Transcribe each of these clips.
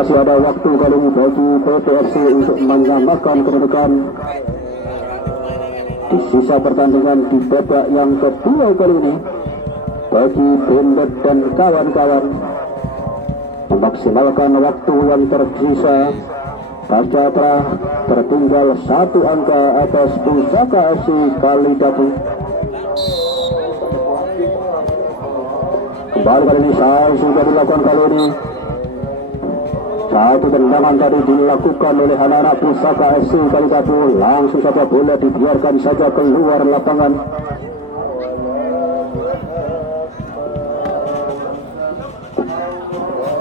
Masih ada waktu kali ini bagi PPFC untuk menyamakan kedudukan di sisa pertandingan di babak yang kedua kali ini. Bagi Bendot dan kawan-kawan memaksimalkan waktu yang tersisa pasca telah tertinggal 1 angka atas Pusaka FC Kalidapu. Kembali kali ini sudah dilakukan kali ini. Satu tendangan tadi dilakukan oleh anak-anak Pusaka FC Kalidapu. Langsung saja bola dibiarkan saja keluar lapangan.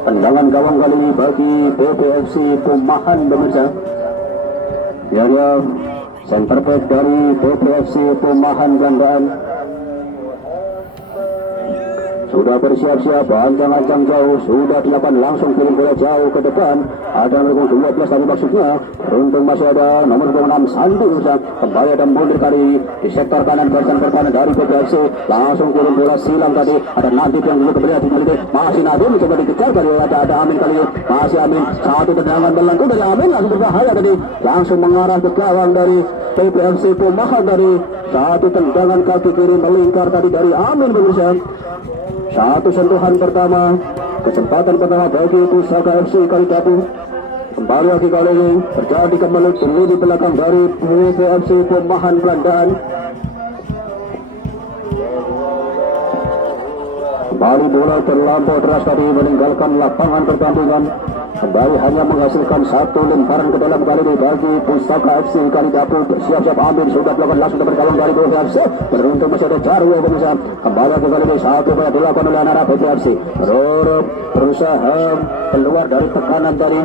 Tendangan gawang kali ini bagi PPFC Pumahan pemirsa. Ya, center back dari PPFC Pumahan Belandaan sudah bersiap-siap, ancang-ancang jauh, sudah dilakukan langsung kirim bola jauh ke depan. Ada nomor 12 tadi maksudnya, beruntung masih ada nomor 26 Sandi Musa. Kembali ada mundur kali di sektor kanan barisan pertahanan dari PPFC, langsung kirim bola silang tadi. Ada Nadib yang dulu kembali kali masih Nadib coba dikejar kali, ada Amin kali ini, masih Amin. Satu tendangan melengkung dari Amin langsung berbahaya tadi, langsung mengarah ke gawang dari PPFC Pumahan dari satu tendangan kaki kiri melingkar tadi dari Amin pemirsa. Satu sentuhan pertama, kesempatan pertama bagi Pusaka FC Kalidapu. Kembali lagi kali ini terjadi kembali di belakang dari PPFC Pumahan Belandaan. Kembali bola terlampau deras tadi meninggalkan lapangan pertandingan. Kembali hanya menghasilkan satu lemparan ke dalam kali ini bagi Pusaka FC Kalidapu. Bersiap-siap Amin sudah melakukan langsung bergabung dari PPFC. Beruntung masih ada Jarwo pemirsa. Kembali lagi kali ini satu bola dilakukan oleh anak-anak PPFC. Berusaha keluar dari tekanan tadi.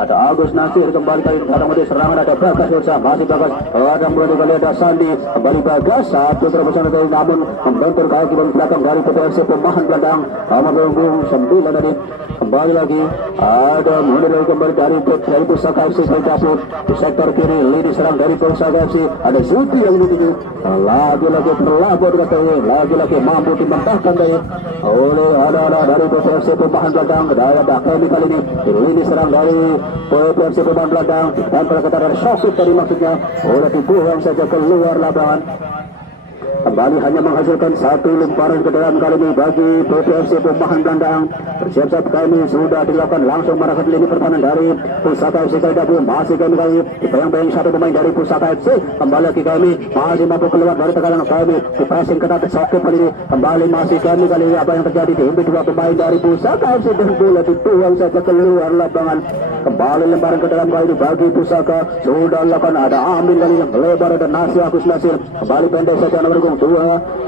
Ada Agus Nasir kembali kali ada mode serangan, ada Bagas Nursa, masih Bagas, ada mulai kali ada Sandi, kembali Bagas, satu terobosan dari namun membentur kaki dari belakang dari PPFC Pumahan Belandang, nomor punggung 9 tadi. Kembali lagi ada mulai kembali dari Pusaka FC Kalidapu di sektor kiri, lini serang dari Pusaka FC, ada Zuti yang dituju, lagi-lagi terlabur katanya, lagi-lagi mampu dimentahkan oleh ada dari PPFC Pumahan Belandang. Ada kami kali ini di lini serang dari PPFC Pumahan Belandang dan perkataan dari Sofit tadi maksudnya oleh dibuang saja keluar lapangan. Kembali hanya menghasilkan satu lemparan ke dalam kali ini bagi PPFC Pumahan Belandang. Bersiap-siap kami sudah dilakukan langsung marah ke lini pertahanan dari Pusaka FC Kalidapu. Masih kami kali dibayang-bayang satu pemain dari Pusaka FC. Kembali lagi kami masih mampu keluar dari tekanan kami di pressing ketat Sokip kali ini. Kembali masih kami kali ini apa yang terjadi di dua pemain dari Pusaka FC dan bola dibuang saja keluar lapangan. Kembali lemparan ke dalam kali ini bagi Pusaka sudah dilakukan, ada Amin kali yang lebar, ada Nasir Agus Nasir. Kembali pendek saja nomor 2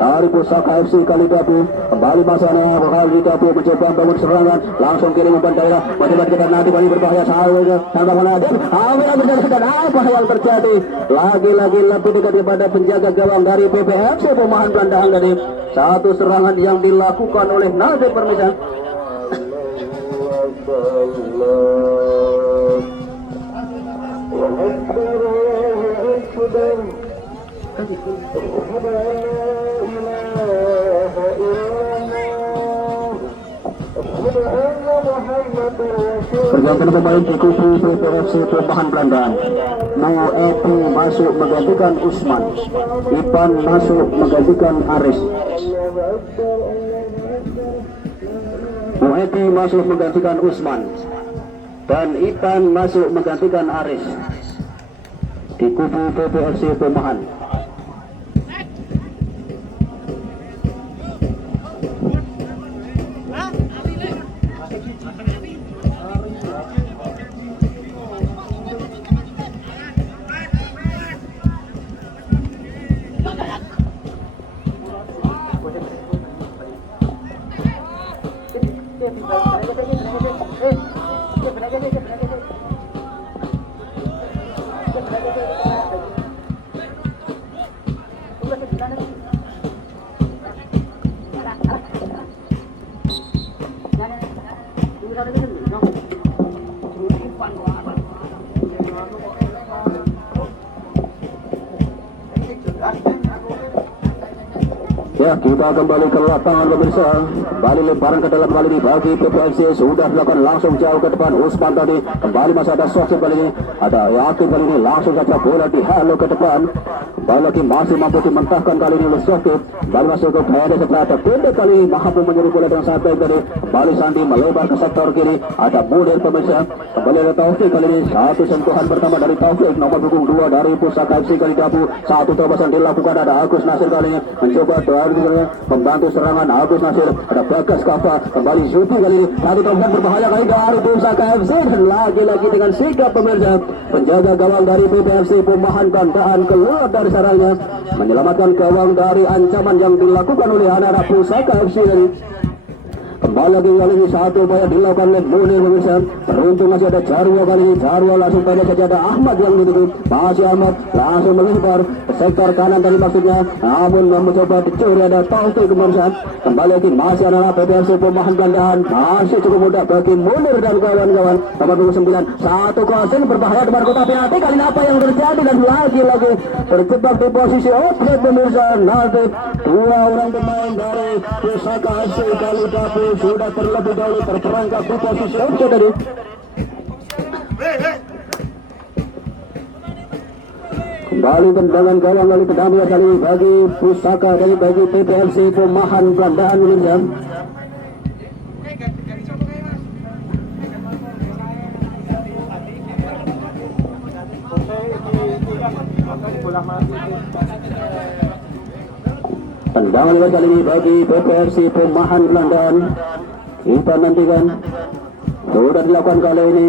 dari Pusaka FC Kalidapu. Kembali masanya Kalidapu mencoba membangun serangan, langsung kirim umpan daerah, bagaimana kita nanti kali berbahaya sahaja tanggapan Adem. Amin dan apa yang terjadi? Lagi-lagi lebih dekat kepada penjaga gawang dari PPFC Pumahan Belandang tadi. Satu serangan yang dilakukan oleh Nadib permisa. Pergantian pemain di kubu PPFC Pumahan Belandang. Mau Epi masuk menggantikan Usman, Ipan masuk menggantikan Aris. Mau Epi masuk menggantikan Usman dan Ipan masuk menggantikan Aris di kubu PPFC Pumahan. Ya, kita kembali ke lapangan pemirsa. Kembali lemparan ke dalam kali ini bagi PPFC sudah dilakukan langsung jauh ke depan. Usman tadi kembali masih ada Sokip kali ini. Ada Yakub kali ini langsung saja bola di halo ke depan. Kembali lagi masih mampu dimentahkan kali ini oleh Sokip. Kembali masuk ke Pede setelah ada pendek kali ini mampu menyerbu bola dengan sangat baik tadi. Kembali Sandi melebar ke sektor kiri. Ada Mudir pemirsa. Kembali ada Taufik kali ini. Satu sentuhan pertama dari Taufik. Nomor punggung 2 dari Pusaka FC kali Dapu. Satu terobosan dilakukan ada Agus Nasir kali ini mencoba membantu serangan Agus Nasir. Ada Bagas Kafa kembali Zuti kali ini. Satu terobosan berbahaya kali dari Pusaka FC dan lagi-lagi dengan sikap pemirsa penjaga gawang dari PPFC memahankan Daan keluar dari sarangnya menyelamatkan gawang dari ancaman yang dilakukan oleh anak-anak Pusaka FC ini. Kembali lagi kali ini satu upaya dilakukan oleh Munir pemirsa. Beruntung masih ada Jarwo kali ini. Jarwo langsung pendek saja ada Ahmad yang ditutup. Masih Ahmad langsung melebar ke sektor kanan tadi maksudnya. Namun mencoba dicuri ada Taufik pemirsa. Kembali lagi masih ada PPFC pemahan gandahan. Masih cukup mudah bagi Munir dan kawan-kawan. Nomor 29 1-0 berbahaya depan kota penalti. Kali ini apa yang terjadi dan lagi-lagi terjebak di posisi offside pemirsa. Nanti dua orang pemain dari Pusaka FC kali Dapu sudah terlebih dahulu terperangkap di posisi offside tadi. Kembali tendangan gawang kali kedamaian kali bagi Pusaka dari bagi PPFC pemahan Belandaan William. Tendangan kali ini bagi PPFC pemahan Belandaan. Kita nantikan sudah dilakukan kali ini.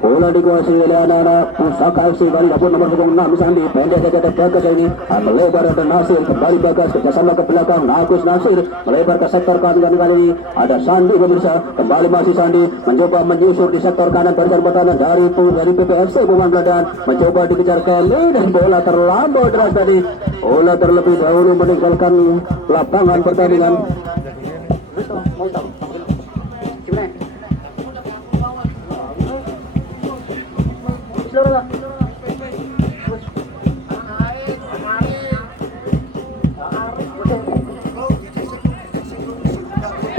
Bola dikuasai oleh anak-anak Pusaka FC kali Dapu nomor 6 Sandi pendek saja ada Bagas ini melebar ada Nasir kembali Bagas kerjasama ke belakang Agus Nasir melebar ke sektor kanan kali ini ada Sandi pemirsa kembali masih Sandi mencoba menyusur di sektor kanan barisan pertahanan dari PPFC pemain Belandaan mencoba dikejar Kelly dan bola terlampau deras tadi. Bola terlebih dahulu meninggalkan lapangan pertandingan.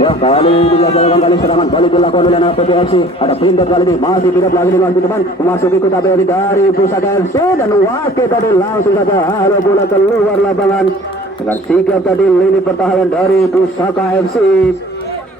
Ya, kali ini dilakukan kali serangan balik dilakukan oleh anak PPFC. Ada pindah kali ini masih pindah lagi di depan memasuki kota BRI dari Pusaka FC dan wakil tadi langsung saja halo bola keluar lapangan dengan sikap tadi lini pertahanan dari Pusaka FC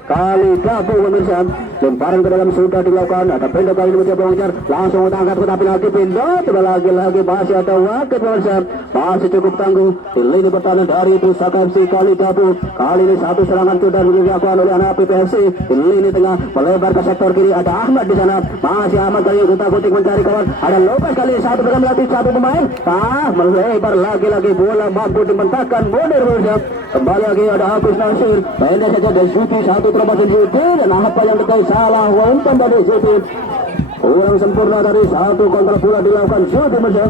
kali Dapu pemirsa. Lemparan ke dalam sudah dilakukan ada pendek kali ini mencoba mengejar langsung tangkap ke penalti pindah lagi masih ada wakil pemirsa masih cukup tangguh di lini pertahanan dari Pusaka FC kali Dapu. Kali ini satu serangan sudah dilakukan oleh anak PPFC di lini tengah melebar ke sektor kiri ada Ahmad di sana masih Ahmad kali kutik mencari kawan ada Lopez kali satu program melatih satu pemain melebar lagi bola mampu dimentahkan Munir pemirsa. Kembali lagi ada Agus Nasir pendek saja dan Zuti satu terobosan Zuti dan apa yang terjadi salah umpan dari Zuti kurang sempurna dari satu kontra bola dilakukan Zuti pemirsa.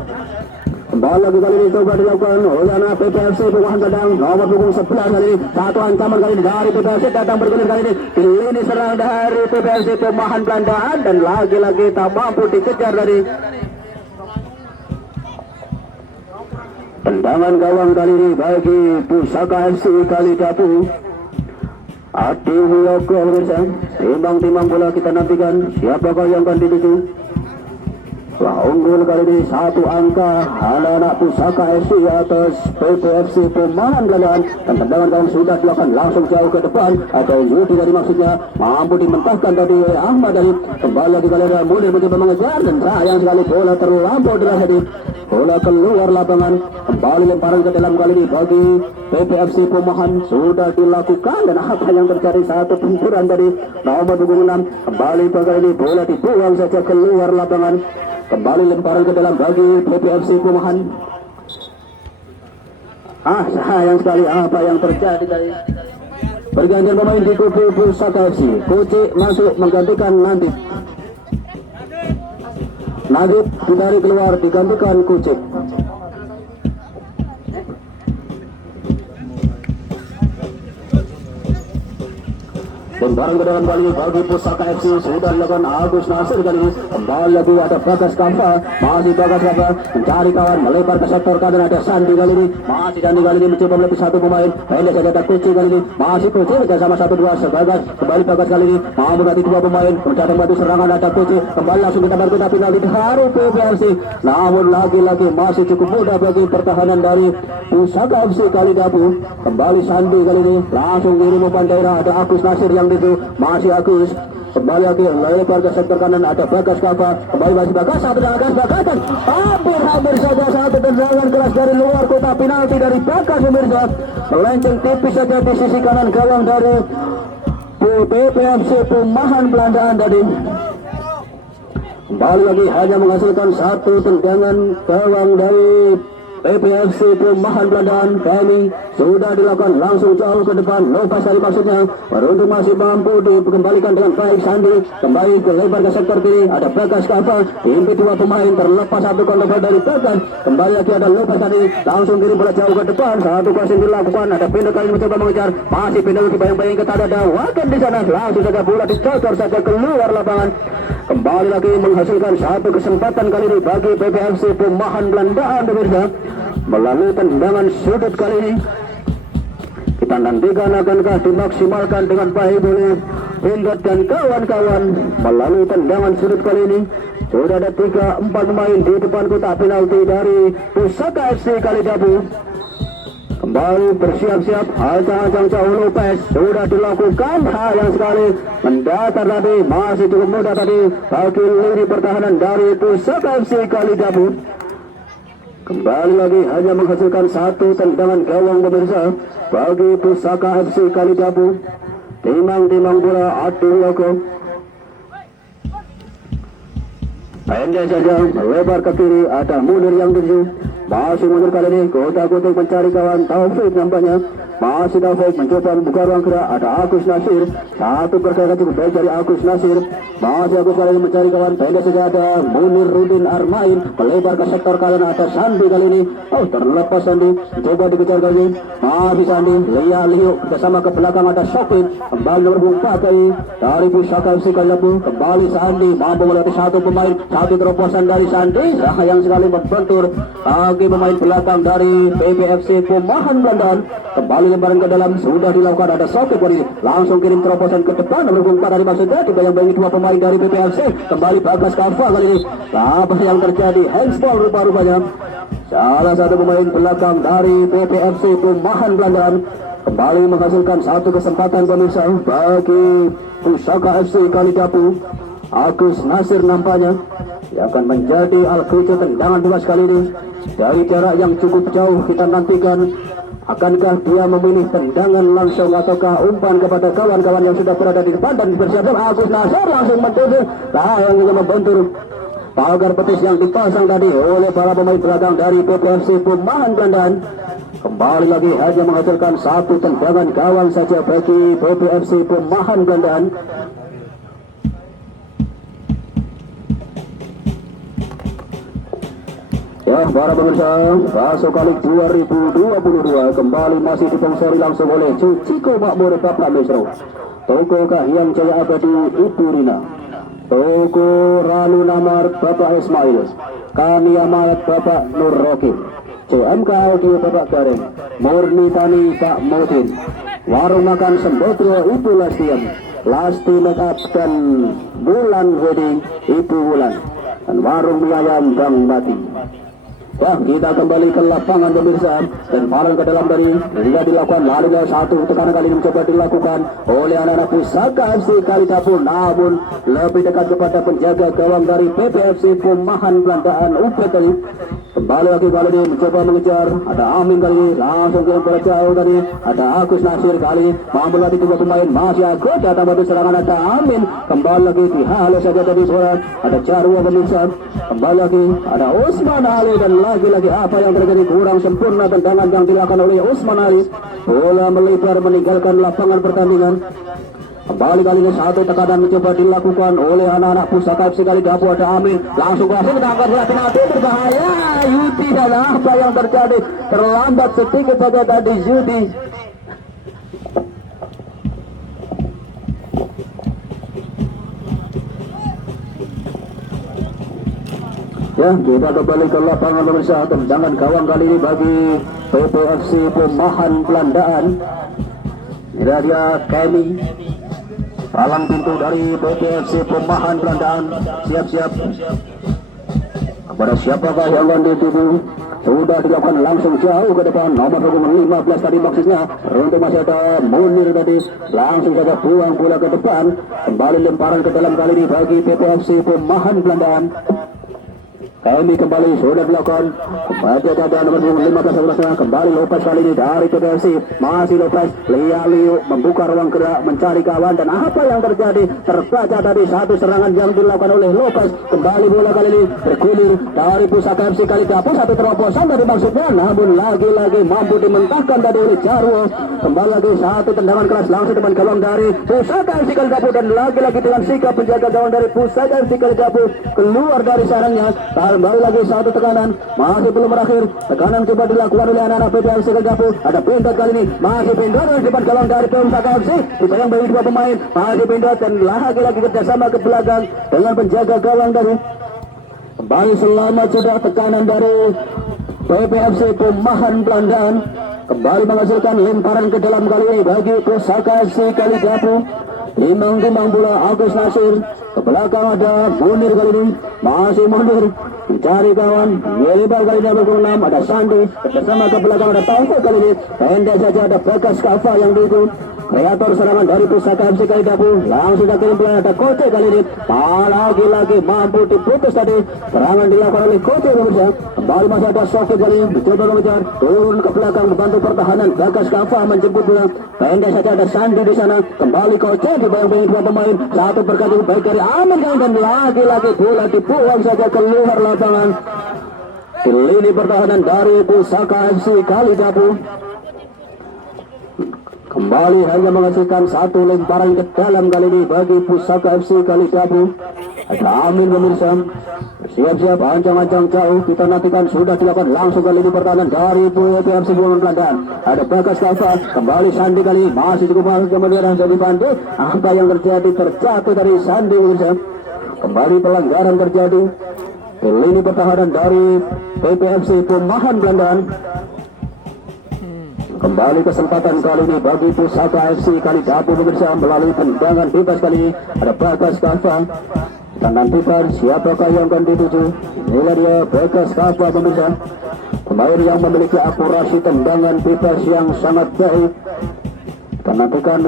Kembali lagi kali ini coba dilakukan oleh anak PPFC pemahan Belandaan nomor punggung 11 kali ini satu ancaman kali ini dari PPFC datang bergulir kali ini ini serang dari PPFC pemahan Belandaan dan lagi-lagi tak mampu dikejar dari tendangan gawang kali ini bagi Pusaka FC kali Dapu. Adi Wiyoko pemirsa timbang bola kita nantikan siapakah yang akan dituju. Unggul kali ini satu angka anak-anak Pusaka FC atas PPFC pemahan Belandaan dan tendangan gawang sudah dilakukan langsung jauh ke depan atau Yudi dari maksudnya mampu dimentahkan tadi Ahmad dari kembali lagi kali ada Munir mencoba mengejar dan sayang sekali bola terlampau deras tadi. Bola keluar lapangan kembali lemparan ke dalam kali ini bagi PPFC pemahan sudah dilakukan dan apa yang terjadi satu benturan dari nomor 26 kembali kali ini bola dibuang saja keluar lapangan. Kembali lemparan ke dalam bagi PPFC pemahan. Sayang sekali apa yang terjadi tadi. Pergantian pemain di kubu Pusaka FC. Kucik masuk menggantikan Nadib. Nadib ditarik keluar digantikan Kucik. Lemparan ke dalam kali ini bagi Pusaka FC sudah dilakukan Agus Nasir kali ini. Kembali lagi ada Bagas Kafa, masih Bagas Kafa mencari kawan melebar ke sektor kanan ada Sandi kali ini. Masih Sandi kali ini mencoba melepis satu pemain. Pendek saja ada Kuci kali ini. Masih Kuci bersama 1-2 Bagas. Kembali Bagas kali ini mampu berarti dua pemain mencatat batu serangan ada Kuci. Kembali langsung kita berkuda penalti dari PPFC. Namun lagi-lagi masih cukup mudah bagi pertahanan dari Pusaka FC kali dapu. Kembali Sandi kali ini langsung kirim umpan daerah ada Agus Nasir yang itu masih Agus. Kembali lagi lebar ke sektor kanan ada Bagas Kafa. Kembali masih Bagas satu tendangan Bagas dan hampir saja satu tendangan keras dari luar kota penalti dari Bagas pemirsa. Melenceng tipis saja di sisi kanan gawang dari PPFC Perumahan Belandaan tadi. Kembali lagi hanya menghasilkan satu tendangan gawang dari PPFC Perumahan Belandaan. Kami sudah dilakukan langsung jauh ke depan. Lepas dari maksudnya beruntung masih mampu dikembalikan dengan baik. Sandi kembali ke lebar ke sektor kiri ada Bagas Kafa. Impit dua pemain terlepas satu kontrol dari Bagas. Kembali lagi ada lepas tadi langsung kirim bola jauh ke depan. Satu crossing dilakukan ada pindah kali mencoba mengejar. Masih pindah lagi bayang-bayang ke tada dawakan di sana. Langsung saja bola dicocor saja keluar lapangan. Kembali lagi menghasilkan satu kesempatan kali ini bagi PPFC Perumahan Belandaan pemirsa. Melalui tendangan sudut kali ini kita nantikan akankah dimaksimalkan dengan baik oleh Pindad dan kawan-kawan. Melalui tendangan sudut kali ini sudah ada 3-4 pemain di depan kotak penalti dari Pusaka FC Kalidabu. Kembali bersiap-siap ancang-ancang jauh Lopez sudah dilakukan hal yang sekali mendatar tadi masih cukup mudah tadi bagi lini pertahanan dari Pusaka FC Kalidabu. Kembali lagi hanya menghasilkan satu tendangan gawang pemirsa bagi Pusaka FC Kalidabu. Timang bola adu loko. Pendek saja melebar ke kiri ada Munir yang tuju. Masih Munir kali ini kotak-kotak mencari kawan Taufik nampaknya. Masih Taufik mencoba membuka ruang gerak ada Agus Nasir. Satu pergerakan cukup baik dari Agus Nasir. Masih Agus kali ini mencari kawan. Pendek saja ada Munir Rudin Armain. Melebar ke sektor kanan ada Sandi kali ini. Oh terlepas Sandi. Coba dikejar kali ini. Masih Sandi. Liu bersama ke belakang ada Sopin. Kembali nomor 4 kali dari Pusaka FC Kalidabu. Kembali Sandi mampu melewati satu pemain. Satu terobosan dari Sandi. Yang sekali membentur bagi pemain belakang dari PPFC Perumahan Belandaan. Kembali lebaran ke dalam sudah dilakukan ada Sopin kali ini. Langsung kirim terobosan ke depan nomor 4 dari maksudnya dibayang-bayangi dua pemain dari PPFC. Kembali Bagas Kafa kali ini. Apa yang terjadi? Handsball rupa-rupanya. Salah satu pemain belakang dari PPFC Perumahan Belandaan kembali menghasilkan satu kesempatan pemirsa bagi Pusaka FC Kalidabu. Agus Nasir nampaknya yang akan menjadi al-kucu tendangan bebas kali ini dari jarak yang cukup jauh. Kita nantikan akankah dia memilih tendangan langsung ataukah umpan kepada kawan-kawan yang sudah berada di depan dan bersiap-siap. Agus Nasir langsung mentuju yang juga membentur pagar betis yang dipasang tadi oleh para pemain belakang dari PPFC Perumahan Belandaan. Kembali lagi hanya menghasilkan satu tendangan gawang saja bagi PPFC Perumahan Belandaan. Ya, para pemirsa, Baso Kalik 2022 kembali masih disponsori langsung oleh Ciko Makmur Bapak Mesro, Toko Kahiyang Jaya Abadi Ibu Rina, Toko Ralu Namar Bapak Ismail, Kami Amat Bapak Nur Rokim, CMK Audio Bapak Gareng, Murni Tani Pak Mutin, Warung Makan Sembotro Ibu Lastian, Lasti Makeup dan Bulan Wedding Ibu Wulan, dan Warung Mie Ayam Bang Bati. Ya, kita kembali ke lapangan pemirsa dan paling ke dalam dari hingga dilakukan lalu satu tekanan kali ini mencoba dilakukan oleh anak-anak Pusaka FC Kalidabu, namun lebih dekat kepada penjaga gawang dari PPFC Perumahan Belandaan UPTI. Kembali lagi kali ini mencoba mengejar ada Amin kali ini langsung ke bola jauh tadi ada Agus Nasir kali ini mampu lagi dua pemain masih Agus datang batu serangan ada Amin. Kembali lagi dihalau saja tadi suara ada Jarwo pemirsa. Kembali lagi ada Usman Ali dan lagi-lagi apa yang terjadi kurang sempurna tendangan yang dilakukan oleh Usman Ali. Bola melebar meninggalkan lapangan pertandingan. Kembali kali ini satu tekanan mencoba dilakukan oleh anak-anak Pusaka FC Kalidabu ada Amin. Langsung berhasil ditangkap bola penalti berbahaya. Yudi dan apa yang terjadi terlambat sedikit saja tadi Yudi. Ya, kita kembali ke lapangan pemirsa. Tendangan gawang kali ini bagi PPFC Pemahan Belandaan. Ini dia Kenny, palang pintu dari PPFC Pemahan Belandaan. Siap-siap. Kepada siapakah yang akan dituju? Sudah dilakukan langsung jauh ke depan. Nomor punggung 15 tadi maksudnya. Untuk masih ada Munir tadi. Langsung saja buang bola ke depan. Kembali lemparan ke dalam kali ini bagi PPFC Pemahan Belandaan. Kami kembali sudah dilakukan. Baca ada nomor 15 sebelasnya. Kembali Lopez kali ini dari PPFC. Masih Lopez. Liu membuka ruang gerak mencari kawan. Dan apa yang terjadi? Terbaca tadi satu serangan yang dilakukan oleh Lopez. Kembali bola kali ini bergulir dari Pusaka FC kali dapur. Satu terobosan tadi maksudnya. Namun lagi-lagi mampu dimentahkan tadi oleh Jarwo. Kembali lagi satu tendangan keras langsung depan gawang dari Pusaka FC kali dapur. Dan lagi-lagi dengan sikap penjaga gawang dari Pusaka FC kali dapur keluar dari sarangnya. Kembali lagi satu tekanan, masih belum berakhir. Tekanan coba dilakukan oleh anak-anak PPFC Gapu. Ada pindah kali ini, masih pindah dari depan gawang dari Pusaka FC. Dibayang bagi dua pemain, masih pindah dan lagi-lagi kerjasama ke belakang dengan penjaga gawang dari. Kembali selamat sudah tekanan dari PPFC Pemahan Belandaan. Kembali menghasilkan lemparan ke dalam kali ini bagi Pusaka FC kali Gapu. Timbang bola Agus Nasir. Ke belakang ada Munir kali ini. Masih Munir mencari kawan. Lebar kali ini nomor 6 ada Sandi. Bersama ke belakang ada Taufik kali ini. Pendek saja ada Bekas Kafa yang diikut. Kreator serangan dari Pusaka FC kali Dapur. Langsung ke kirim bola ada Koce kali ini. Lagi-lagi mampu diputus tadi. Serangan dilakukan oleh Koce pemirsa. Kembali masih ada Sofi kali ini. Mencoba mengejar. Turun ke belakang membantu pertahanan. Bekas Kafa menjemput bola. Pendek saja ada Sandi di sana. Kembali Koce dibayang-bayang dua pemain. Satu berkati baik dari Amin dan lagi-lagi bola dibuang saja keluar lapangan. Di lini pertahanan dari Pusaka FC kali Dapur. Kembali hanya menghasilkan satu lemparan ke dalam kali ini bagi Pusaka FC kali Dapur. Ada Amin pemirsa. Siap-siap ancang-ancang jauh. Kita nantikan sudah dilakukan langsung kali ini pertahanan dari PPFC Pemahan Belandaan. Ada Bekas Kafa. Kembali Sandi kali ini. Masih cukup bagus kemudian dari Bande. Apa yang terjadi? Terjatuh dari Sandi pemirsa. Kembali pelanggaran terjadi. Lini pertahanan dari PPFC Pemahan Belandaan. Kembali kesempatan kali ini bagi Pusaka FC kali Dapur pemirsa melalui tendangan bebas kali ini. Ada Bekas Kafa. Kita nantikan siapakah yang akan dituju. Inilah dia Bekas Kafa pemirsa. Pemain yang memiliki akurasi tendangan bebas yang sangat baik. Kita nantikan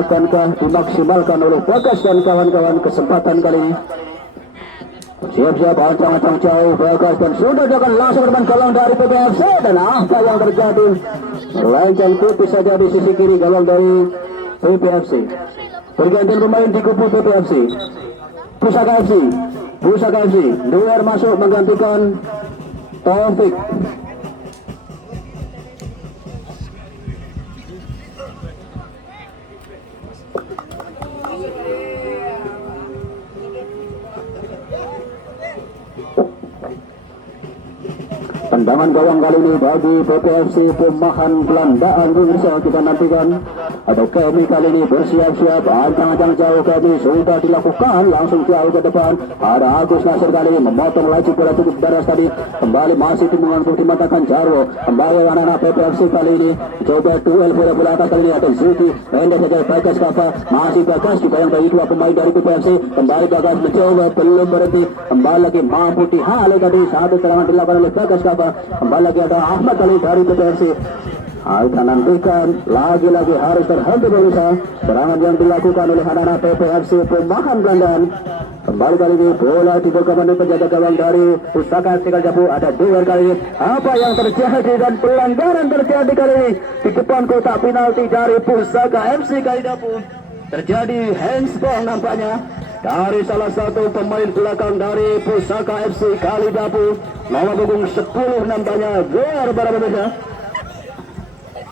akankah dimaksimalkan oleh Bekas dan kawan-kawan kesempatan kali ini. Siap-siap ancang-ancang jauh Bekas dan sudah akan langsung ke depan gawang dari PPFC. Dan apa yang terjadi? Melenceng tipis saja di sisi kiri gawang dari PPFC. Pergantian pemain di kubu PPFC. Pusaka FC Duer masuk menggantikan Taufik. Tendangan gawang kali ini bagi PPFC Pemahan Belandaan pemirsa. Kita nantikan. Ada Kemi kali ini bersiap-siap ancang-ancang jauh. Kemi sudah dilakukan langsung jauh ke depan. Ada Agus Nasir kali ini memotong laju bola cukup deras tadi. Kembali masih timbungan untuk dimatakan Jarwo. Kembali anak-anak PPFC kali ini coba duel bola-bola atas kali ini. Ada Zuki pendek saja Bekas Kafa. Masih Bekas dibayang-bayang dua pemain dari PPFC. Kembali Bekas mencoba belum berhenti. Kembali lagi mampu dihalau tadi. Satu serangan dilakukan oleh Bekas Kafa. Kembali lagi ada Ahmad kali dari PPFC. Kita nantikan lagi-lagi harus terhenti pemirsa. Serangan yang dilakukan oleh anak-anak PPFC Pemahan Belandaan. Kembali kali ini bola dibuka oleh penjaga gawang dari Pusaka FC kali Dapur. Ada Duer kali ini. Apa yang terjadi dan pelanggaran terjadi kali ini di depan kotak penalti dari Pusaka FC kali Dapur. Terjadi handsball nampaknya dari salah satu pemain belakang dari Pusaka FC kali Dapur. Nomor punggung 10 nampaknya Duer para pemirsa.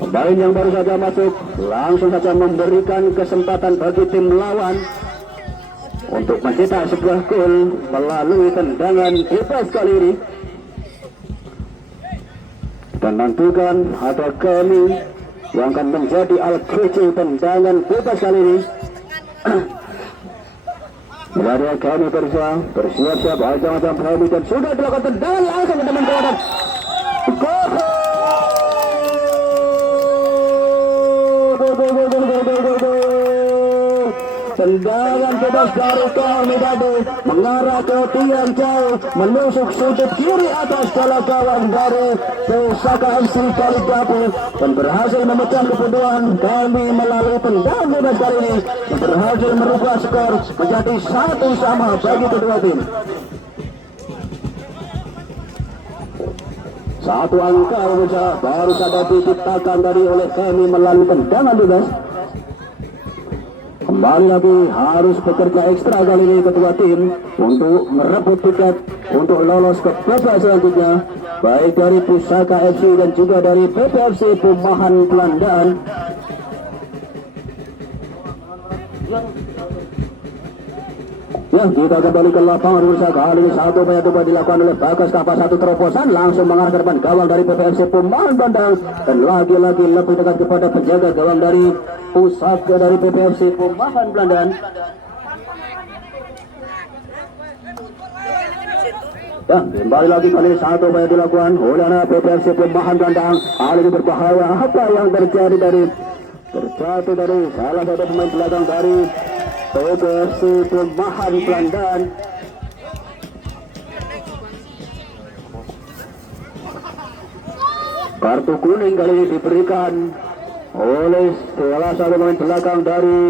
Pemain yang baru saja masuk langsung saja memberikan kesempatan bagi tim lawan untuk mencetak sebuah gol melalui tendangan bebas kali ini. Dan nantikan ada Kemi yang akan menjadi al-Qurci tendangan bebas kali ini. Dari kami bersiap-siap ajang-ajang kami dan sudah dilakukan tendangan langsung ke teman kawan. Tendangan bebas dari kami tadi mengarah ke tiang jauh, menusuk sudut kiri atas bola gawang dari Pusaka FC Kaligapu dan berhasil memecah kepunduan kami melalui tendangan bebas kali ini dan berhasil merubah skor menjadi 1-1 bagi kedua tim. Satu angka pemirsa baru saja diciptakan tadi oleh kami melalui tendangan bebas. Kembali lagi harus bekerja ekstra kali ini kedua tim untuk merebut tiket untuk lolos ke babak selanjutnya, baik dari Pusaka FC dan juga dari PPFC Perumahan Pelandaan. Ya, kita kembali ke lapangan pemirsa. Kali ini satu upaya coba dilakukan oleh Bagas tanpa satu terobosan langsung mengarah ke depan gawang dari PPFC Perumahan Pelandaan dan lagi-lagi lebih dekat kepada penjaga gawang dari Pusaka dari PPFC Perumahan Pelandaan. Ya, kembali lagi kali ini satu upaya dilakukan oleh PPFC Perumahan Pelandaan. Kali ini berbahaya. Apa yang terjadi dari terjatuh dari salah satu pemain belakang dari PPFC Perumahan Pelandaan. Kartu kuning kali ini diberikan oleh salah satu pemain belakang dari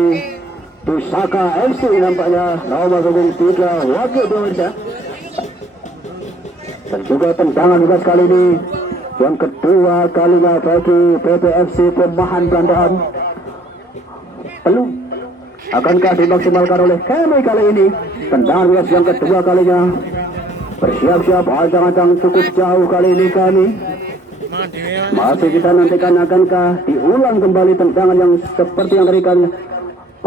Pusaka FC, nampaknya nomor punggung 3 wakil pemirsa. Dan juga tendangan bebas kali ini yang kedua kalinya bagi PPFC Perumahan Pelandaan. Belum akankah dimaksimalkan oleh kami kali ini? Tendangan bebas yang kedua kalinya. Bersiap-siap ajang-ajang cukup jauh kali ini kami. Masih kita nantikan akankah diulang kembali tendangan yang seperti yang tadi kali.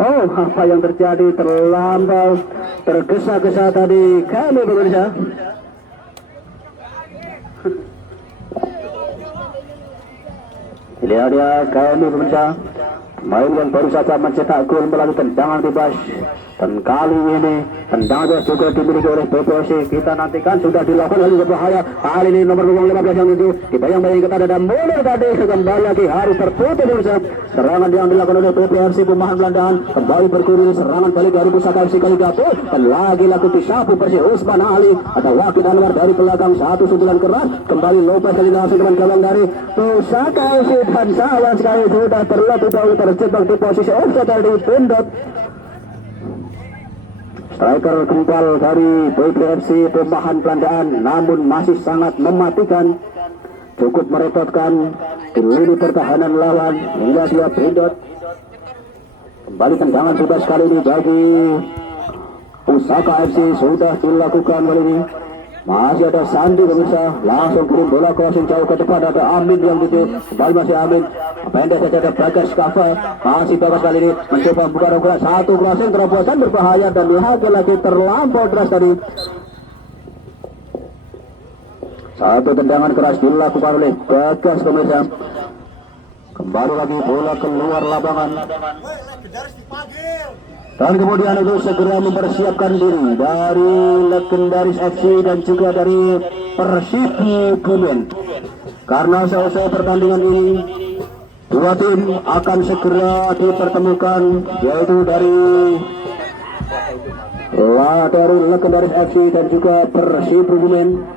Oh, apa yang terjadi? Terlambat, tergesa-gesa tadi kami pemirsa. Lihat dia kami pemirsa, main yang baru saja mencetak gol melalui tendangan bebas. Dan kali ini tendangan bebas juga dimiliki oleh PPFC. Kita nantikan sudah dilakukan oleh berbahaya. Kali ini nomor punggung 15 yang itu dibayang-bayang kepada dan mulai tadi kembali lagi harus terputus pemirsa. Serangan yang dilakukan oleh PPFC Perumahan Pelandaan kembali bergulir serangan balik dari Pusaka FC Kaligapu dan lagi-lagi disapu bersih Usman Ali. Ada Wakil Anwar dari belakang, satu sundulan keras kembali Lopez dari langsung dengan gawang dari Pusaka FC dan sayang sekali sudah terlebih dahulu terjebak di posisi offside dari Pindot. Striker kempal dari PPFC Perumahan Pelandaan namun masih sangat mematikan, cukup merepotkan di lini pertahanan lawan hingga dia Pindot. Kembali tendangan bebas kali ini bagi Pusaka FC sudah dilakukan kali ini. Masih ada Sandi pemirsa, langsung kirim bola crossing jauh ke depan, ada Amin yang gitu, kembali masih Amin, pendek saja ada Bagas Kafa, masih Bagas kali ini mencoba buka ukuran satu crossing terobosan berbahaya dan lagi terlampau keras tadi. Satu tendangan keras dilakukan oleh Bagas pemirsa. Kembali lagi bola keluar lapangan. Dan kemudian itu segera mempersiapkan diri dari Legendaris FC dan juga dari Persipu Kebumen. Karena selesai pertandingan ini, dua tim akan segera dipertemukan, yaitu dari Legendaris FC dan juga Persipu Kebumen.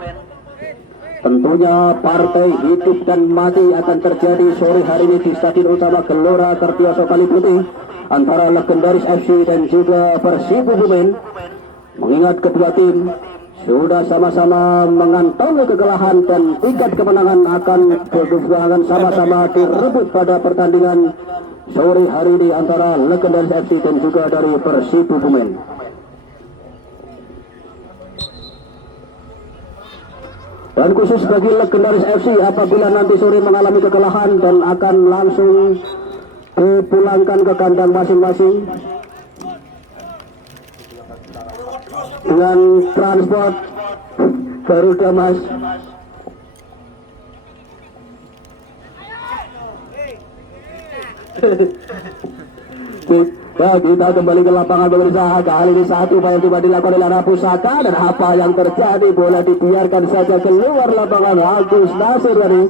Tentunya partai hidup dan mati akan terjadi sore hari ini di Stadion Utama Gelora Kartioso Kaliputih antara Legendaris FC dan juga Persipu Kebumen. Mengingat kedua tim sudah sama-sama mengantongi kekalahan dan tiket kemenangan akan sama-sama direbut pada pertandingan sore hari ini antara Legendaris FC dan juga dari Persipu Kebumen. Dan khusus bagi Legendaris FC apabila nanti sore mengalami kekalahan dan akan langsung dipulangkan ke kandang masing-masing dengan transport Garuda Mas. Ya, kita kembali ke lapangan pemirsa. Kali ini satu upaya yang coba dilakukan oleh anak Pusaka, dan apa yang terjadi, bola dibiarkan saja keluar lapangan. Agus Nasir tadi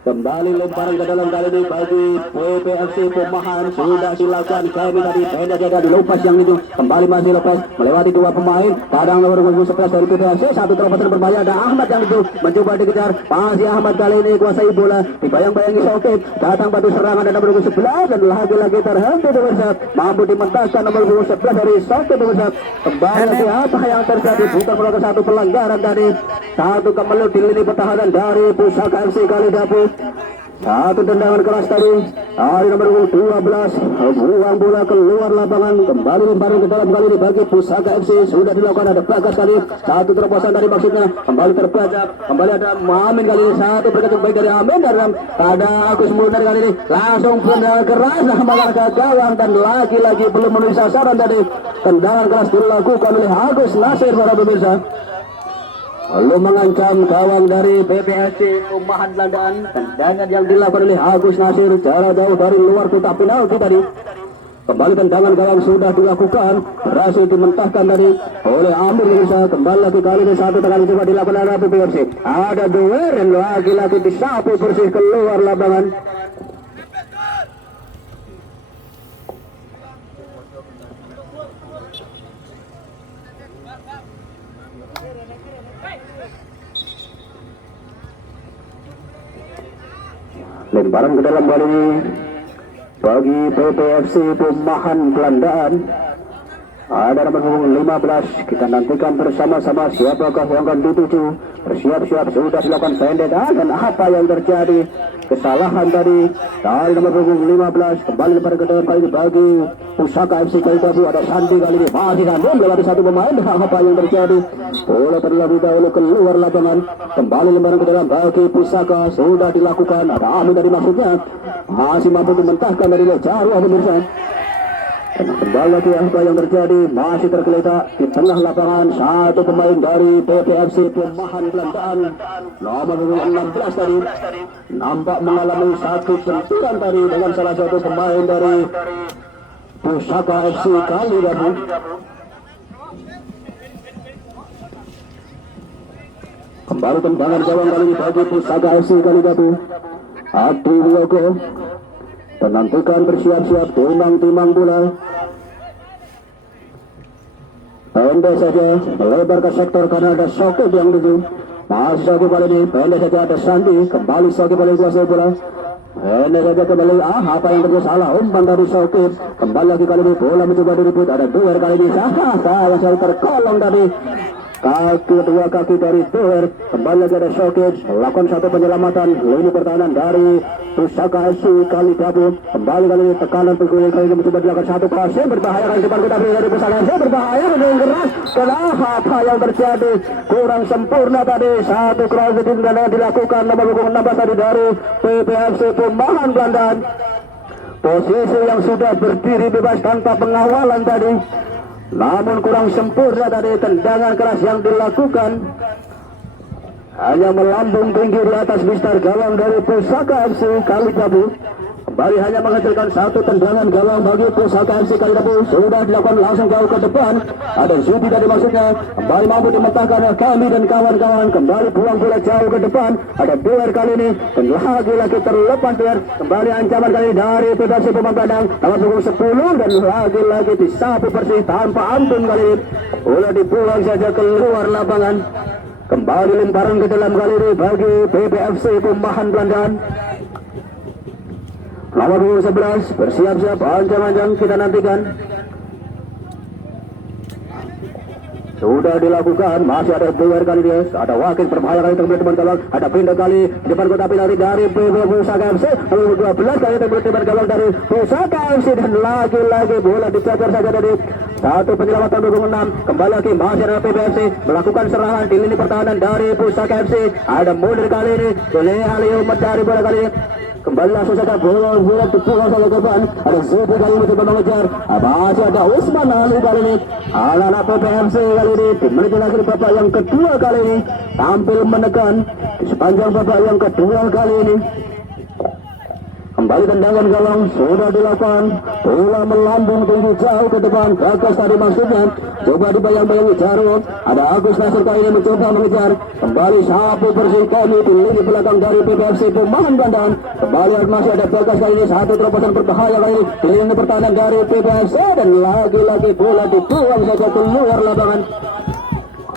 kembali lemparan ke dalam kali ini bagi PPFC Pemahan. Sudah dilakukan kali tadi, pendek saja dilepas yang itu, kembali masih lepas melewati dua pemain. Kadang nomor 11 dari PPFC, satu terobosan berbahaya, ada Ahmad yang itu mencoba dikejar. Masih Ahmad kali ini kuasai bola, dibayang-bayangi Sokip, datang batu serangan dan nomor 11 dan lagi-lagi terhenti pemirsa, mampu dimentaskan nomor 11 dari Sokip pemirsa. Kembali lagi apa yang terjadi, bukan melakukan satu pelanggaran tadi, satu kemelut di lini pertahanan dari Pusaka FC Kalidapu. Satu tendangan keras tadi dari nomor 12, buang bola keluar lapangan, kembali lemparan ke dalam kali ini bagi Pusaka FC. Sudah dilakukan, ada Bagas kali, satu terobosan dari maksudnya, kembali terbaca, kembali ada Amin kali ini, satu berketuk baik dari Amin, dan ada Agus Munir kali ini, langsung tendangan keras mengarah ke gawang, dan lagi-lagi belum memenuhi sasaran tadi. Tendangan keras dilakukan oleh Agus Nasir para pemirsa, lalu mengancam gawang dari PPSC Pemahan Belandaan. Tendangan yang dilakukan oleh Agus Nasir jarak jauh dari luar kotak penalti tadi. Kembali tendangan gawang sudah dilakukan, berhasil dimentahkan tadi oleh Amir Indonesia. Kembali lagi kali ini satu kali coba dilakukan oleh PPSC. Ada Duer dan lagi-lagi disapu bersih keluar lapangan. Lemparan ke dalam kali ini bagi PPFC Pemahan Belandaan. Ada nomor 15, kita nantikan bersama-sama siapakah yang akan dituju. Bersiap-siap, sudah dilakukan pendek, dan apa yang terjadi, kesalahan tadi dari nomor 15. Kembali lemparan ke dalam kali ini bagi Pusaka FC Kalidapu. Ada Sandi kali ini, masih Sandi melewati satu pemain, dan apa yang terjadi, bola terlebih dahulu keluar lapangan. Kembali lemparan ke dalam bagi Pusaka, sudah dilakukan, ada Amin tadi maksudnya, masih mampu dimentahkan dari jauh pemirsa. Kembali lagi apa yang terjadi, masih tergeletak di tengah lapangan satu pemain dari PPFC Pemahan Belandaan, nomor 16 tadi, nampak mengalami satu benturan tadi dengan salah satu pemain dari Pusaka FC Kalidapu. Kembali tendangan gawang kali ini bagi Pusaka FC Kalidapu. Adi Wiyogo menantikan, bersiap-siap, timang-timang bola. Pendek saja, melebar ke sektor karena ada Sokip yang tuju. Masih Sokip kali ini, pendek saja ada Sandi, kembali Sokip kali kuasai bola. Pendek saja kembali, apa yang terjadi, salah umpan dari Sokip. Kembali lagi kali ini, bola mencoba diribut, ada Duer kali ini, saya terkolong tadi. Kedua kaki dari Duer, kembali lagi ada Sokip, melakukan satu penyelamatan lini pertahanan dari Pusaka FC Kalidapu. Kembali kali ini tekanan pegawai kali ini mencoba dilakukan satu pasir berbahaya kali depan kita beri dari Pusaka FC, berbahaya dengan keras. Kenapa apa yang terjadi, kurang sempurna tadi, satu cross yang dilakukan nomor 16 tadi dari PPFC Pemahan Belandaan. Posisi yang sudah berdiri bebas tanpa pengawalan tadi, namun kurang sempurna tadi tendangan keras yang dilakukan, hanya melambung tinggi di atas mistar gawang dari Pusaka FC Kalidapu. Kembali hanya menghasilkan satu tendangan gawang bagi Pusaka FC Kalidapu. Sudah dilakukan langsung jauh ke depan, ada Zudi tadi maksudnya, kembali mampu dimentahkan kami dan kawan-kawan. Kembali buang bola jauh ke depan, ada Duer kali ini, dan lagi-lagi terlepas Duer. Kembali ancaman kali dari PPFC Pemahan Belandaan nomor 10, dan lagi-lagi disapu bersih tanpa ampun kali ini. Bola dibuang saja keluar lapangan. Kembali lemparan ke dalam kali ini bagi PPFC Pemahan Belandaan. Nomor 11 bersiap-siap, ancang-ancang kita nantikan. Sudah dilakukan, masih ada Duer kali ini, ada Wakil berbahaya kali terbelah depan gawang, ada pindah kali depan kota penalti dari Pusaka FC, lalu 12 kali terbelah depan gawang dari Pusaka FC, dan lagi-lagi bola dicecer saja dari satu penyelamatan dukung 6. Kembali lagi masih ada PPFC melakukan serangan di lini pertahanan dari Pusaka FC, ada Munir kali ini, oleh Aliyu mencari bola kali ini. Kembali langsung saja bola dipulang saja ke depan, ada Zubi kali ini coba mengejar, masih ada Usman Ali kali ini, anak-anak PPFC kali ini di menit lagi babak yang kedua kali ini tampil menekan di sepanjang babak yang kedua kali ini. Kembali tendangan gawang sudah dilakukan, bola melambung tinggi jauh ke depan. Bagus tadi maksudnya, coba dibayang-bayangi Jarwo. Ada Agus Nasir kali ini mencoba mengejar. Kembali sapu bersih kami di lini belakang dari PPFC Perumahan Bandan. Kembali masih ada Bagas kali ini, satu terobosan berbahaya kali ini di lini pertahanan dari PPFC, dan lagi-lagi bola dibuang saja keluar lapangan.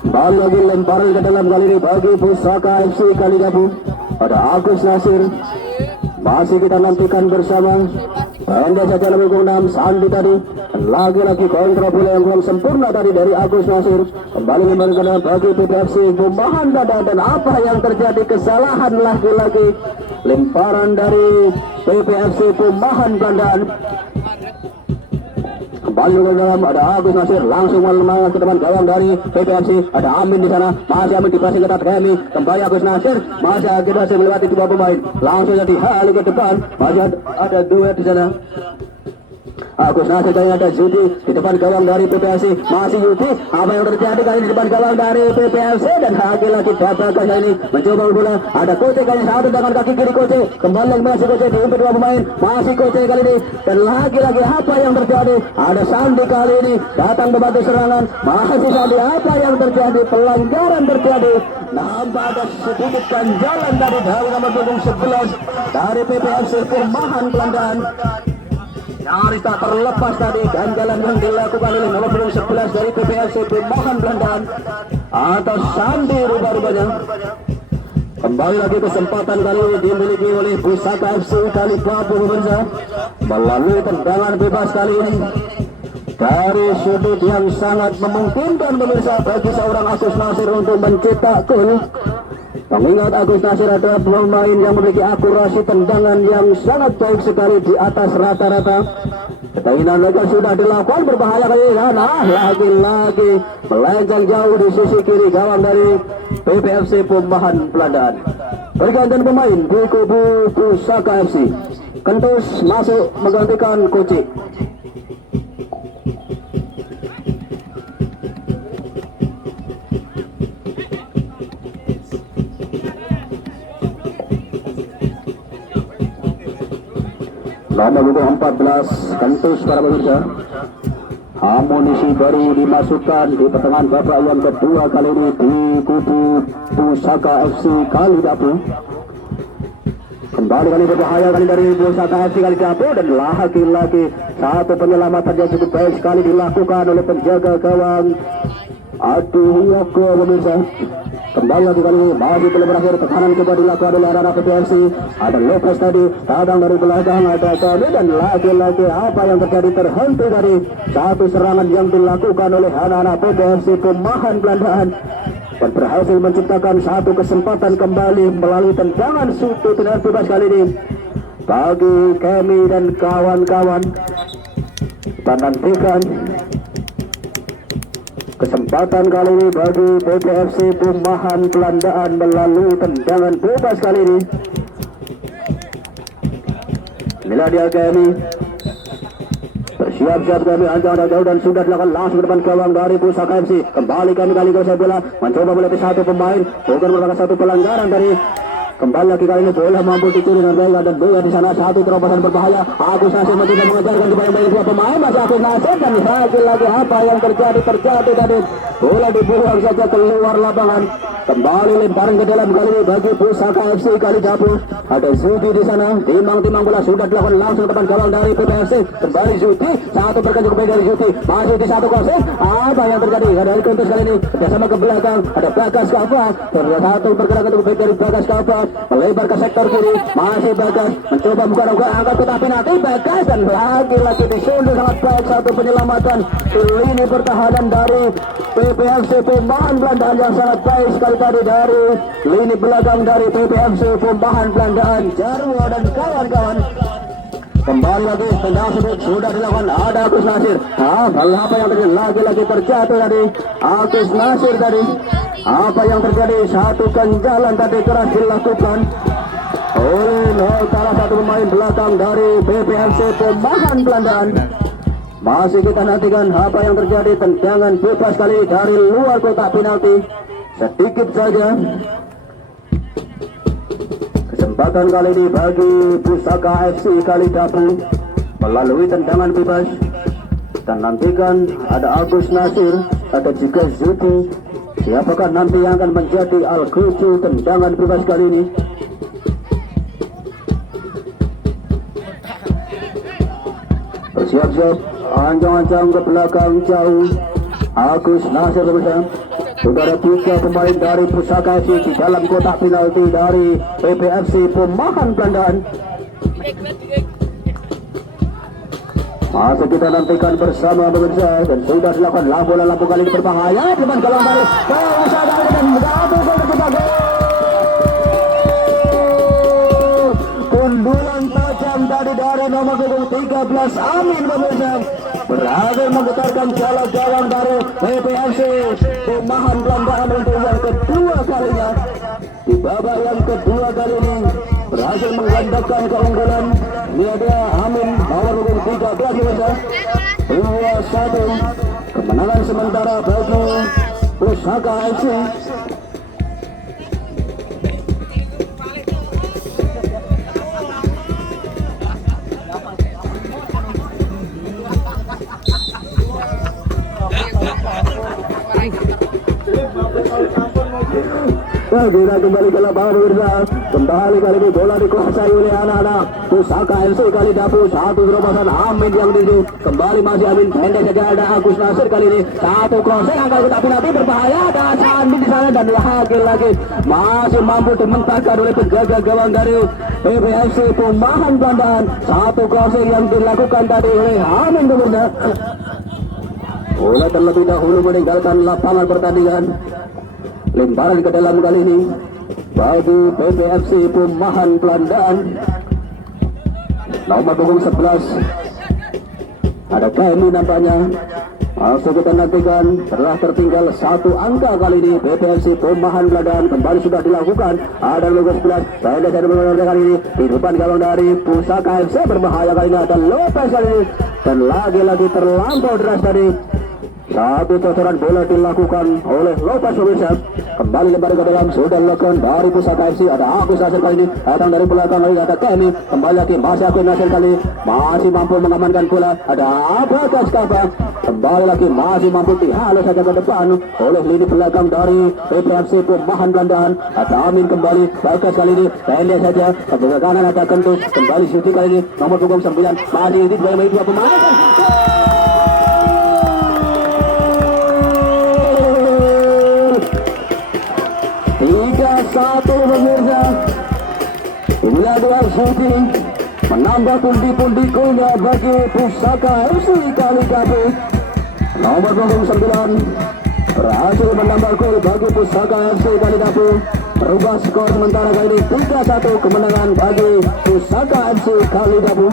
Kembali lagi lemparan ke dalam kali ini bagi Pusaka FC Kalidabu. Ada Agus Nasir. Masih kita nantikan bersama. Pendek saja lebih kurang 6 Sandi tadi. Dan lagi-lagi kontra bola yang kurang sempurna tadi dari Agus Nasir. Kembali lemparan ke dalam bagi PPFC Perumahan Bandan. Dan apa yang terjadi? Kesalahan lagi-lagi. Lemparan dari PPFC Perumahan Bandan. Kembali ke dalam, ada Agus Nasir langsung melemah ke depan gawang dari PPFC. Ada Amin di sana, masih Amin dipasing ketat Kemi. Kembali Agus Nasir, masih Agus Nasir melewati dua pemain, langsung jadi halu ke depan. Masih ada duet di sana. Agus Nasir kali ada Yudi di depan gawang dari PPFC. Masih Yudi, apa yang terjadi kali ini di depan gawang dari PPFC, dan lagi-lagi Babakan kali ini mencoba bola. Ada Koce kali ini, satu dengan kaki kiri Koce. Kembali lagi masih Koce diumpet dua pemain, masih Koce kali ini, dan lagi-lagi apa yang terjadi? Ada Sandi kali ini datang membantu serangan. Masih Sandi, apa yang terjadi? Pelanggaran terjadi. Nampak ada sedikit ganjalan dari nomor punggung 11 dari PPFC Perumahan Bandan. Nyaris tak terlepas tadi ganjalan yang dilakukan oleh nomor punggung 11 dari PPFC Perumahan Bandan atau Sandi rubah-rubahnya. Kembali lagi kesempatan kali ini dimiliki oleh Pusaka FC Kalidabu pemirsa, melalui tendangan bebas kali ini dari sudut yang sangat memungkinkan pemirsa bagi seorang Agus Nasir untuk mencetak gol. Mengingat Agus Nasir adalah pemain yang memiliki akurasi tendangan yang sangat baik sekali di atas rata-rata. Pertandingan legal sudah dilakukan, berbahaya kali ini. Nah, lagi-lagi melenceng jauh di sisi kiri gawang dari PPFC Perumahan Bandan. Pergantian pemain di kubu Pusaka FC. Kentus masuk menggantikan Koci. Nomor 14 Kentus para pemirsa. Amunisi baru dimasukkan di pertengahan babak yang kedua kali ini di kubu Pusaka FC Kalidabu. Kembali kali berbahaya kali dari Pusaka FC Kalidabu, dan lagi-lagi satu penyelamatan yang cukup baik sekali dilakukan oleh penjaga gawang Aduh Yoko pemirsa. Kembali lagi kali ini masih belum berakhir, tekanan coba dilakukan oleh anak PPFC. Ada Lopez tadi datang dari belakang, ada Tony, dan lagi-lagi apa yang terjadi? Terhenti dari satu serangan yang dilakukan oleh anak-anak PPFC Perumahan Bandan, dan berhasil menciptakan satu kesempatan kembali melalui tendangan sudut tendangan bebas kali ini bagi Kemi dan kawan-kawan. Kita nantikan kesempatan kali ini bagi PPFC Perumahan Bandan melalui tendangan bebas kali ini. Inilah dia Kemi. Bersiap-siap Kemi, anjang jauh dan sudah dilakukan langsung ke depan gawang dari Pusaka FC. Kembali Kemi kali saya bola mencoba melatih satu pemain, bukan merupakan satu pelanggaran dari. Kembali lagi kali ini bola mampu dicuri dengan baik, dan bola di sana satu terobosan berbahaya. Agus Nasir mencoba mengejarkan di bayang-bayang dua pemain, masih Agus Nasir, dan lagi-lagi apa yang terjadi tadi. Bola dibuang saja keluar lapangan. Kembali lemparan ke dalam kali ini bagi Pusaka FC Kalidabu. Ada Zudi di sana, timang-timang bola sudah dilakukan langsung depan gawang dari PPFC. Kembali Zudi, satu perkan cukup baik dari Zudi, masih di 1-0. Apa yang terjadi? Ada Kentus kali ini kerjasama ke belakang, ada Bagas Kapas, satu pergerakan cukup baik dari Bagas Kapas, melebar ke sektor kiri, masih Bagas mencoba buka angkat kotak penalti. Bagas, dan lagi-lagi disundul sangat baik satu penyelamatan lini pertahanan dari PPFC Perumahan Bandan yang sangat baik sekali tadi dari lini belakang dari PPFC Perumahan Bandan, Jarwo dan kawan-kawan. Kembali lagi tendangan sebut sudah dilakukan, ada Agus Nasir. Apa yang terjadi? Lagi-lagi terjatuh tadi Agus Nasir tadi. Apa yang terjadi? Satu ganjalan tadi keras dilakukan oleh salah satu pemain belakang dari PPFC Perumahan Bandan. Masih kita nantikan apa yang terjadi. Tendangan bebas kali dari luar kotak penalti sedikit saja. Kesempatan kali ini bagi Pusaka FC Kalidapu melalui tendangan bebas. Dan nantikan ada Agus Nasir, ada juga Zuti. Siapakah nanti yang akan menjadi Al-Qucu tendangan bebas kali ini? Bersiap-siap, ancang-ancang ke belakang jauh. Agus Nasir bersama. Sudah ada 3 pemain dari Pusaka FC di dalam kotak penalti dari PPFC Pemahan Belandaan. Masih kita nantikan bersama pemirsa, dan sudah dilakukan lampu kali ini berbahaya depan gawang dari Pusaka dan satu gol tercipta. Kundulan tajam dari nomor 13 Amin pemirsa berhasil menggetarkan jala gawang dari PPFC Pemahan Belandaan untuk yang kedua kalinya. Di babak yang kedua kali ini berhasil menggandakan keunggulan. Ini ada Amin nomor 13 pemirsa. 2-1 kemenangan sementara bagi Pusaka FC. Kita kembali ke lapangan pemirsa. Kembali kali ini bola dikuasai oleh anak-anak Pusaka FC Kalidapu. Satu terobosan Amin yang tinggi. Kembali masih Amin, pendek saja ada Agus Nasir kali ini. Satu crossing angka kotak penalti berbahaya dan Sandi di sana, dan lagi masih mampu dimentahkan oleh penjaga gawang dari PPFC Pemahan Belandaan. Satu crossing yang dilakukan tadi oleh Amin pemirsa. Bola terlebih dahulu meninggalkan lapangan pertandingan. Lemparan ke dalam kali ini bagi PPFC Pemahan Belandaan. Nomor punggung 11 ada KMI nampaknya. Langsung kita nantikan, telah tertinggal 1 angka kali ini PPFC Pemahan Belandaan. Kembali sudah dilakukan, ada logo 11 pendek dari berbahaya kali ini di depan gawang dari Pusaka FC. Berbahaya kali ini ada Lopez kali ini, dan lagi-lagi terlampau deras tadi. Satu cocoran bola dilakukan oleh Lopez pemirsa. Kembali lempar ke dalam, sudah dilakukan dari Pusaka FC. Ada Agus Nasir kali ini, datang dari belakang lagi ada Kenny. Kembali lagi masih Agus Nasir kali, masih mampu mengamankan bola. Ada Abakas Kapa, kembali lagi masih mampu dihalau saja ke depan oleh lini belakang dari PPFC Pemahan Belandaan. Ada Amin kembali, Bagas kali ini pendek saja ke kanan, ada Kentut. Kembali Suti kali ini, nomor punggung 9 masih di dua pemain. 3-1 pemirsa. Inilah dua Suti menambah pundi-pundi golnya bagi Pusaka FC Kalidapu. Nomor punggung 9 berhasil menambah gol bagi Pusaka FC Kalidapu. Merubah skor sementara kali ini 3-1 kemenangan bagi Pusaka FC Kalidapu.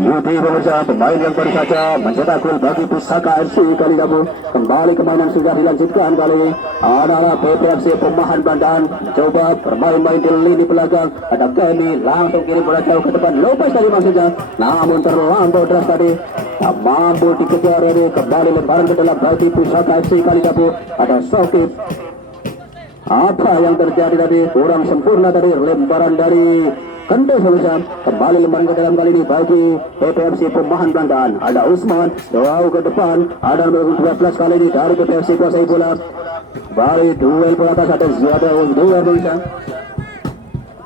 Zuti pemirsa, pemain yang baru saja mencetak gol bagi Pusaka FC Kalidapu. Kembali kemainan sudah dilanjutkan kali ini. Anak-anak PPFC Pemahan Belandaan coba bermain-main di lini belakang. Ada Kemi, langsung kirim bola jauh ke depan. Lopez tadi maksudnya, namun terlampau deras tadi. Tak mampu dikejar ini. Kembali lemparan ke dalam bagi Pusaka FC Kalidapu. Ada Sokip. Apa yang terjadi tadi? Kurang sempurna tadi lemparan dari Kentut pemirsa. Kembali lemparan ke dalam kali ini bagi PPFC Pemahan Belandaan. Ada Usman jauh ke depan, ada nomor 12 kali ini dari PPFC kuasai bola. Balik duel bola atas, ada Ziada duel pemirsa.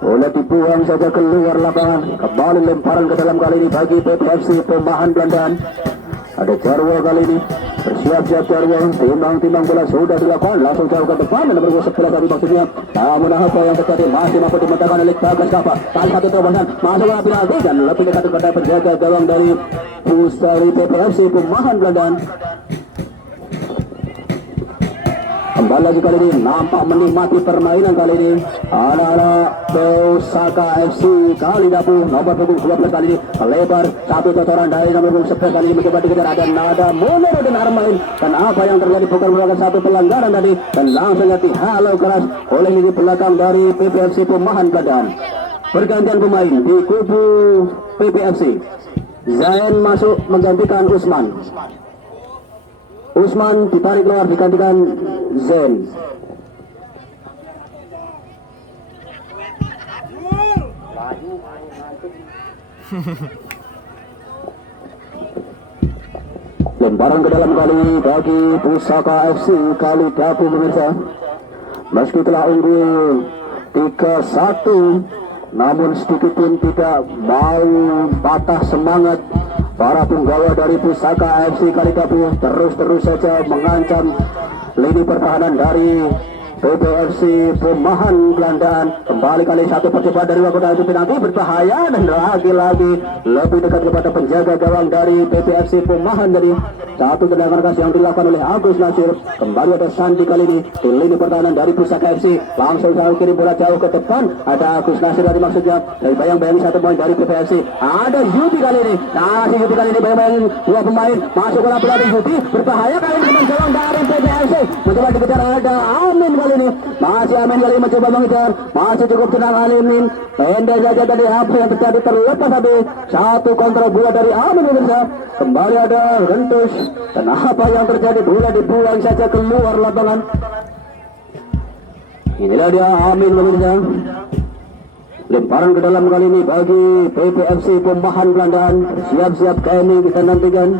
Bola dibuang saja keluar lapangan. Kembali lemparan ke dalam kali ini bagi PPFC Pemahan Belandaan. Ada Jarwo kali ini, bersiap-siap Jarwo, timbang bola sudah dilakukan, langsung jauh ke depan, dan nomor 11 tadi maksudnya. Namun apa yang terjadi, masih mampu dimentahkan oleh Bagas Kapa. Kali satu terobosan, masuk ke penalti, dan lebih dekat kepada penjaga gawang dari PPFC Pemahan Belandaan. Kembali lagi kali ini, nampak menikmati permainan kali ini anak-anak Pusaka FC Kalidapu. Nomor punggung 12 kali ini lebar, satu cocoran dari nomor punggung 11 kali ini mencoba dikejar, ada Nada Munir dan Armain. Dan apa yang terjadi, bukan merupakan satu pelanggaran tadi, dan langsung dihalau keras oleh lini belakang dari PPFC Pemahan Belandaan. Pergantian pemain di kubu PPFC. Zain masuk menggantikan Usman. Usman ditarik keluar digantikan Zen. Lemparan ke dalam kali bagi Pusaka FC Kali Dapu pemirsa. Meski telah unggul 3-1, namun sedikit pun tidak mau patah semangat para punggawa dari Pusaka FC Kali Dapu, terus saja mengancam lini pertahanan dari PPFC Perumahan Gelandaan. Kembali kali satu percobaan dari Wakuda itu penalti berbahaya, dan lagi-lagi lebih dekat kepada penjaga gawang dari PPFC Perumahan. Dari satu tendangan keras yang dilakukan oleh Agus Nasir. Kembali ada Sandi kali ini di lini pertahanan dari Pusaka FC. Langsung saya kirim bola jauh ke depan. Ada Agus Nasir tadi maksudnya. Dari bayang-bayang satu pemain dari PPFC. Ada Yudi kali ini. Nah, si Yudi kali ini bayang-bayangin dua pemain. Masuk bola dari Yudi. Berbahaya kali ini teman gawang dari PPFC. Mencoba dikejar, ada Amin kali ini. Masih Amin kali ini mencoba mengejar. Masih cukup tenang Amin. Pendek saja tadi apa yang terjadi, terlepas habis. Satu kontrol bola dari Amin pemirsa. Kembali ada Rentus. Dan apa yang terjadi, bola dibuang saja keluar lapangan. Inilah dia Amin pemirsa. Lemparan ke dalam kali ini bagi PPFC Perumahan Gelandaan. Siap-siap kami kita nantikan.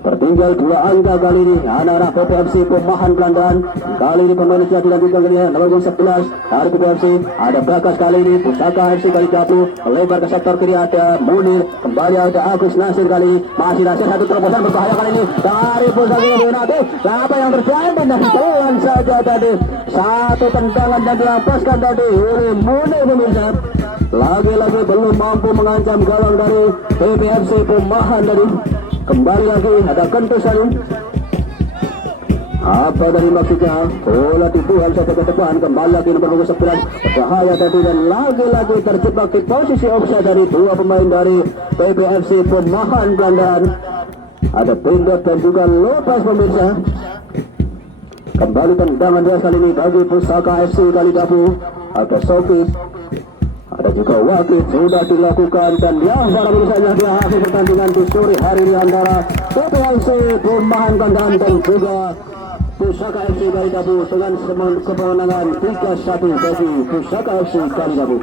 Tertinggal 2 angka kali ini anak-anak PPFC Perumahan Gelandaan. Kali ini pemain sudah dilanjutkan kali ini nomor 11 dari PPFC. Ada Bagas kali ini. Pusaka FC Kali Dapu melebar ke sektor kiri, ada Munir. Kembali ada Agus Nasir kali ini. Masih Nasir, satu terobosan berbahaya kali ini dari Pusaka FC. Apa yang terjadi? Dan pelan saja tadi. Satu tendangan dan dilepaskan tadi oleh Munir pemirsa. Lagi-lagi belum mampu mengancam gawang dari PPFC Perumahan tadi. Kembali lagi ada Kentusan. Apa dari maksudnya? Bola dibuang saja ke depan. Kembali lagi nomor 11. Bahaya tadi, dan lagi-lagi terjebak di posisi offside dari dua pemain dari PPFC Perumahan Gelandaan. Ada Pindot dan juga Lopez pemirsa. Kembali tendangan dia kali ini bagi Pusaka FC Kali Dapu. Ada Sofi. Ada juga Wakil sudah dilakukan, dan yang para misalnya dia hasil pertandingan di sore hari ini antara PPFC Perumahan Gelandaan dan juga Pusaka FC Kali Dapu dengan kemenangan 3-1 bagi Pusaka FC Kali Dapu.